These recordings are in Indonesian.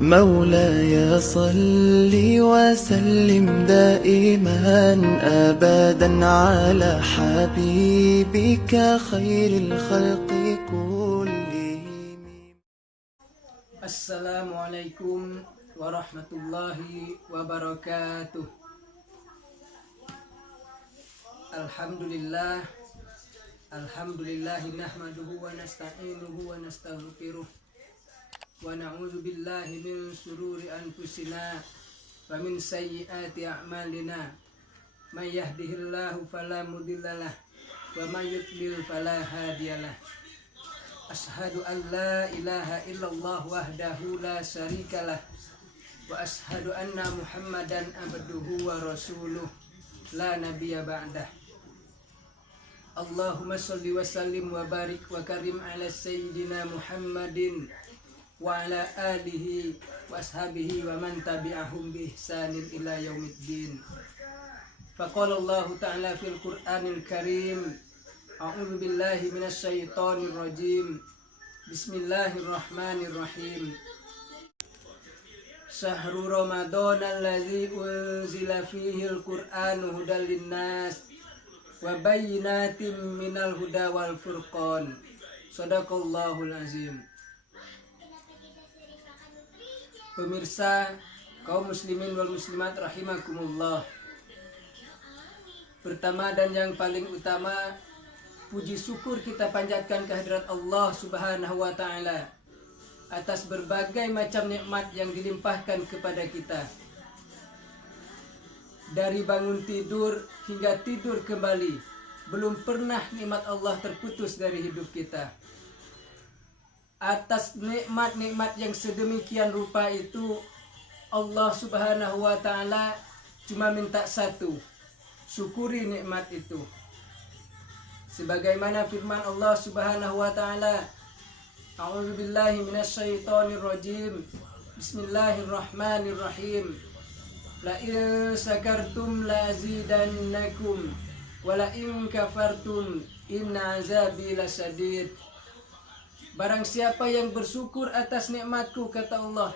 مولاي صل وسلم دائما أبدا على حبيبك خير الخلق كلهم. السلام عليكم ورحمة الله وبركاته. Alhamdulillah nahmaduhu wa nasta'inuhu wa nastaghfiruh wa na'udzu billahi min shururi anfusina wa min sayyiati a'malina. May yahdihillahu fala mudhillalah wa may yudlil fala hadiyalah. Ashhadu an la ilaha illallah wahdahu la syarikalah wa ashhadu anna Muhammadan abduhu wa rasuluh la nabiyya ba'dah. Allahumma sholli wa sallim wa barik wa karim ala sayyidina Muhammadin wa ala alihi wa ashabihi wa man tabi'ahum bi ihsanin ila yaumiddin. Faqala Allah ta'ala fil Qur'anil Karim, a'udzu billahi minasy syaithanir rajim. Bismillahirrahmanirrahim. Syahrul Ramadan allazi unzila fihi al-Qur'anu hudal linnas wa bayyinatin minal huda wal furqan. Shadaqallahul azim. Pemirsa, kaum muslimin wal muslimat rahimakumullah. Pertama dan yang paling utama, puji syukur kita panjatkan kehadirat Allah Subhanahu wa taala atas berbagai macam nikmat yang dilimpahkan kepada kita. Dari bangun tidur hingga tidur kembali, belum pernah nikmat Allah terputus dari hidup kita. Atas nikmat-nikmat yang sedemikian rupa itu, Allah Subhanahu wa taala cuma minta satu, syukuri nikmat itu. Sebagaimana firman Allah Subhanahu wa taala, a'udzu billahi minasyaitonir rajim. Bismillahirrahmanirrahim. La in sakartum la azidannakum wa la in kafartum inna azabi lasyadid. Barang siapa yang bersyukur atas nikmatku, kata Allah,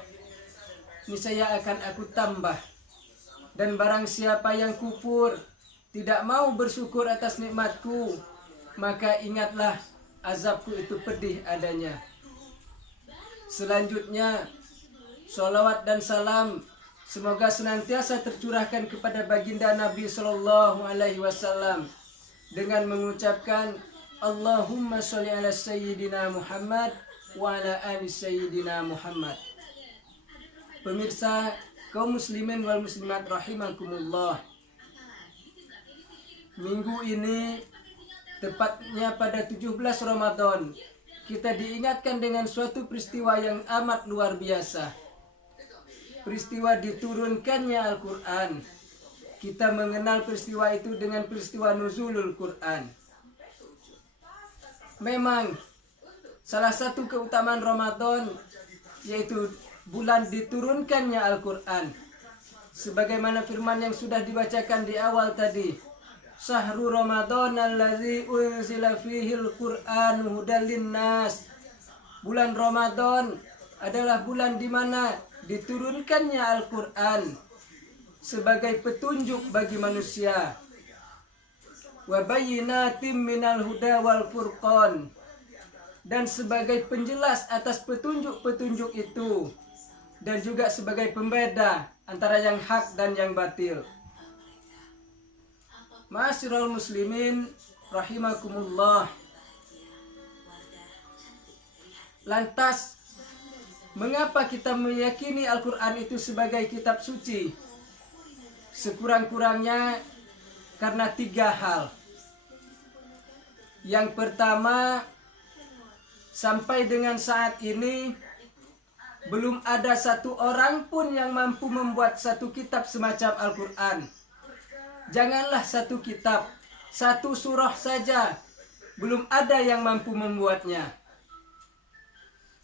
niscaya akan aku tambah. Dan barang siapa yang kufur, tidak mau bersyukur atas nikmatku, maka ingatlah azabku itu pedih adanya. Selanjutnya, sholawat dan salam semoga senantiasa tercurahkan kepada baginda Nabi Sallallahu Alaihi Wasallam dengan mengucapkan Allahumma sholli ala sayyidina Muhammad wa ala ali sayyidina Muhammad. Pemirsa, kaum muslimin wal muslimat rahimakumullah. Minggu ini, tepatnya pada 17 Ramadan, kita diingatkan dengan suatu peristiwa yang amat luar biasa. Peristiwa diturunkannya Al-Quran. Kita mengenal peristiwa itu dengan peristiwa nuzulul Quran. Memang salah satu keutamaan Ramadan yaitu bulan diturunkannya Al-Quran. Sebagaimana firman yang sudah dibacakan di awal tadi, Syahrul Ramadan allazi unzila fihi al-Qur'anu hudal linnas. Bulan Ramadan adalah bulan di mana diturunkannya Al-Quran sebagai petunjuk bagi manusia. Wa bayyinatin minal huda wal furqan, dan sebagai penjelas atas petunjuk-petunjuk itu, dan juga sebagai pembeda antara yang hak dan yang batil. Ma'asyiral muslimin rahimakumullah. Lantas, mengapa kita meyakini Al-Quran itu sebagai kitab suci? Sekurang-kurangnya karena 3 hal. Yang pertama, sampai dengan saat ini belum ada satu orang pun yang mampu membuat satu kitab semacam Al-Quran. Janganlah satu kitab, satu surah saja, belum ada yang mampu membuatnya.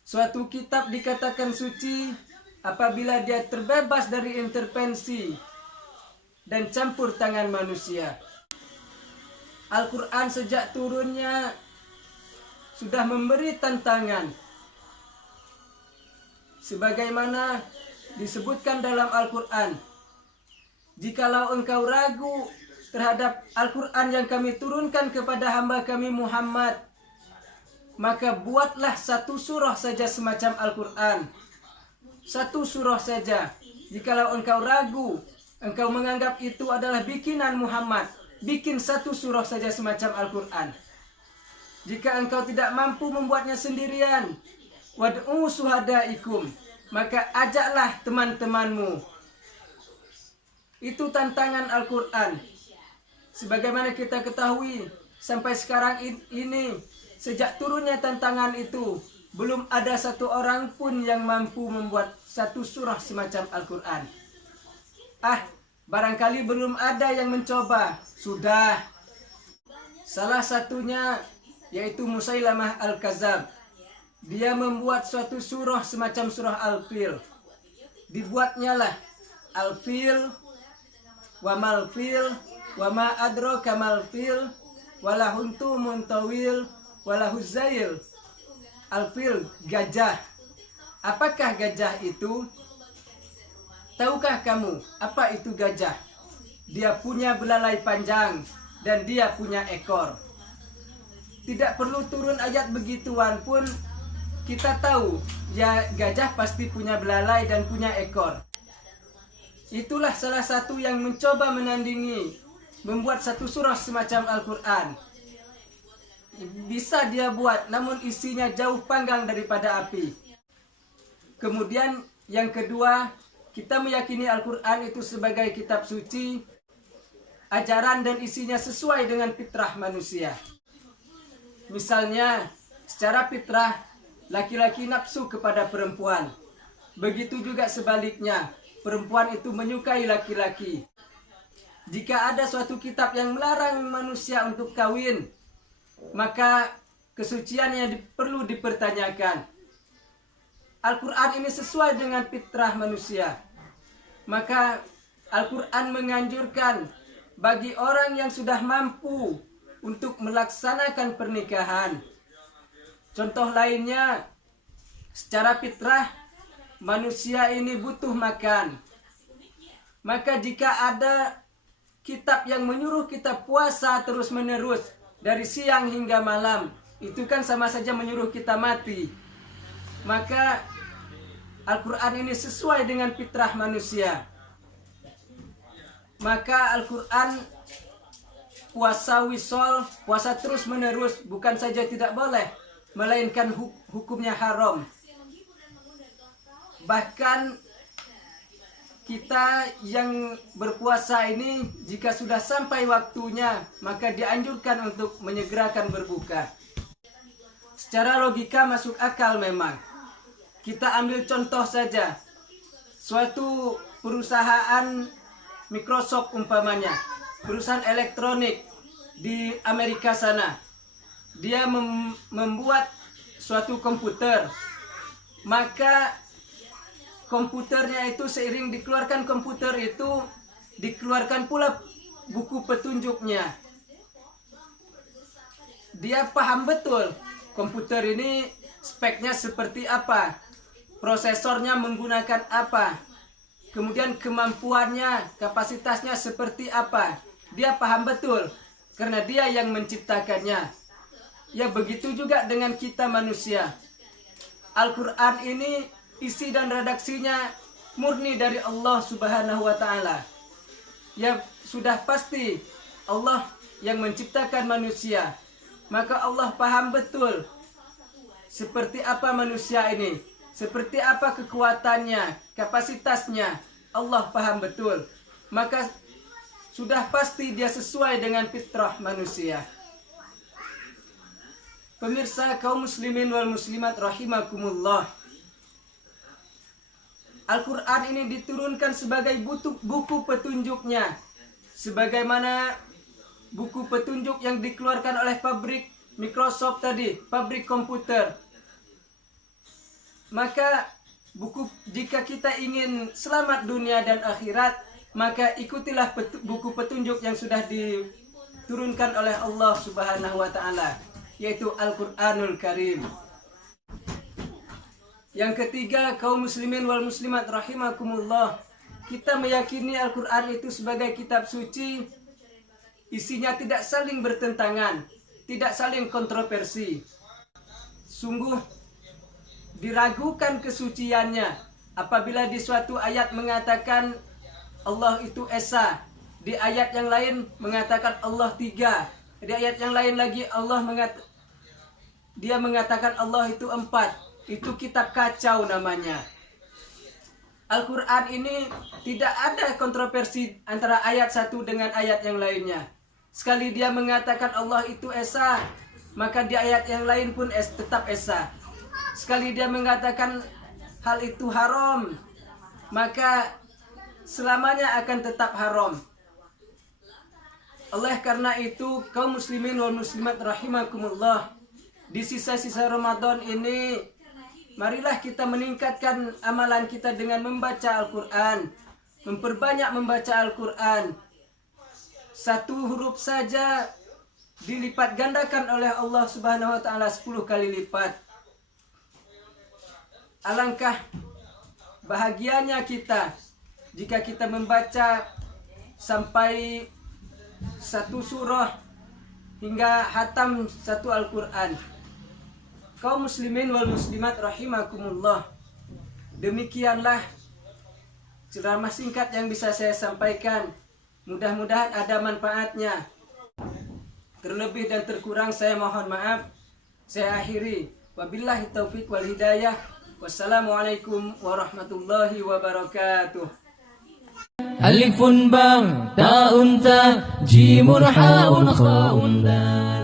Suatu kitab dikatakan suci apabila dia terbebas dari intervensi dan campur tangan manusia. Al-Quran sejak turunnya sudah memberi tantangan sebagaimana disebutkan dalam Al-Quran. Jikalau engkau ragu terhadap Al-Quran yang kami turunkan kepada hamba kami Muhammad, maka buatlah satu surah saja semacam Al-Quran. Satu surah saja. Jikalau engkau ragu, engkau menganggap itu adalah bikinan Muhammad, bikin satu surah saja semacam Al-Quran. Jika engkau tidak mampu membuatnya sendirian, wad'u suhadaikum, maka ajaklah teman-temanmu. Itu tantangan Al-Quran. Sebagaimana kita ketahui, sampai sekarang ini, sejak turunnya tantangan itu, belum ada satu orang pun yang mampu membuat satu surah semacam Al-Quran. Barangkali belum ada yang mencoba. Sudah. Salah satunya yaitu Musailamah Al-Kadzab. Dia membuat suatu surah semacam surah Al-Fil. Dibuatnya lah Al-Fil, wa mal-fil, wa ma adraka mal-fil, walahuntu muntawil, walahuzail. Al-Fil, gajah. Apakah gajah itu? Tahukah kamu apa itu gajah? Dia punya belalai panjang dan dia punya ekor. Tidak perlu turun ayat begituan pun kita tahu ya gajah pasti punya belalai dan punya ekor. Itulah salah satu yang mencoba menandingi membuat satu surah semacam Al-Quran. Bisa dia buat, namun isinya jauh panggang daripada api. Kemudian yang kedua, kita meyakini Al-Quran itu sebagai kitab suci, ajaran dan isinya sesuai dengan fitrah manusia. Misalnya, secara fitrah, laki-laki nafsu kepada perempuan. Begitu juga sebaliknya, perempuan itu menyukai laki-laki. Jika ada suatu kitab yang melarang manusia untuk kawin, maka kesuciannya perlu dipertanyakan. Al-Quran ini sesuai dengan fitrah manusia. Maka Al-Quran menganjurkan bagi orang yang sudah mampu untuk melaksanakan pernikahan. Contoh lainnya, secara fitrah manusia ini butuh makan. Maka jika ada kitab yang menyuruh kita puasa terus-menerus dari siang hingga malam, itu kan sama saja menyuruh kita mati. Maka Al-Quran ini sesuai dengan fitrah manusia. Maka Al-Quran puasa wisol, puasa terus menerus, bukan saja tidak boleh, melainkan hukumnya haram. Bahkan kita yang berpuasa ini, jika sudah sampai waktunya, maka dianjurkan untuk menyegerakan berbuka. Secara logika masuk akal memang. Kita ambil contoh saja. Suatu perusahaan Microsoft umpamanya, perusahaan elektronik di Amerika sana. Dia membuat suatu komputer. Maka komputernya itu seiring dikeluarkan komputer itu, dikeluarkan pula buku petunjuknya. Dia paham betul komputer ini speknya seperti apa, prosesornya menggunakan apa, kemudian kemampuannya, kapasitasnya seperti apa. Dia paham betul karena dia yang menciptakannya. Ya begitu juga dengan kita manusia. Al-Quran ini isi dan redaksinya murni dari Allah Subhanahu wa Ta'ala. Ya sudah pasti Allah yang menciptakan manusia. Maka Allah paham betul seperti apa manusia ini, seperti apa kekuatannya, kapasitasnya. Allah paham betul. Maka sudah pasti dia sesuai dengan fitrah manusia. Pemirsa kaum muslimin wal muslimat rahimakumullah. Al-Quran ini diturunkan sebagai buku petunjuknya. Sebagaimana buku petunjuk yang dikeluarkan oleh pabrik Microsoft tadi, pabrik komputer. Maka jika kita ingin selamat dunia dan akhirat, maka ikutilah buku petunjuk yang sudah diturunkan oleh Allah Subhanahu wa Ta'ala, yaitu Al-Quranul Karim. Yang ketiga, kaum muslimin wal muslimat rahimakumullah, kita meyakini Al-Quran itu sebagai kitab suci, isinya tidak saling bertentangan, tidak saling kontroversi. Sungguh diragukan kesuciannya apabila di suatu ayat mengatakan Allah itu Esa, di ayat yang lain mengatakan Allah tiga, di ayat yang lain lagi dia mengatakan Allah itu 4. Itu kitab kacau namanya. Al-Quran ini tidak ada kontroversi antara ayat satu dengan ayat yang lainnya. Sekali dia mengatakan Allah itu Esa, maka di ayat yang lain pun tetap Esa. Sekali dia mengatakan hal itu haram, maka selamanya akan tetap haram. Oleh karena itu, kaum muslimin wal muslimat rahimakumullah, di sisa-sisa Ramadan ini, marilah kita meningkatkan amalan kita dengan membaca Al-Quran, memperbanyak membaca Al-Quran. Satu huruf saja dilipat gandakan oleh Allah Subhanahu wa taala 10 kali lipat. Alangkah bahagianya kita jika kita membaca sampai satu surah hingga hatam satu Al-Quran. Kaum muslimin wal muslimat rahimakumullah, demikianlah ceramah singkat yang bisa saya sampaikan. Mudah-mudahan ada manfaatnya. Terlebih dan terkurang saya mohon maaf. Saya akhiri. Wabillahi taufiq wal hidayah. Wassalamualaikum warahmatullahi wabarakatuh. ألف باء تاء تاء جيم حاء خاء دال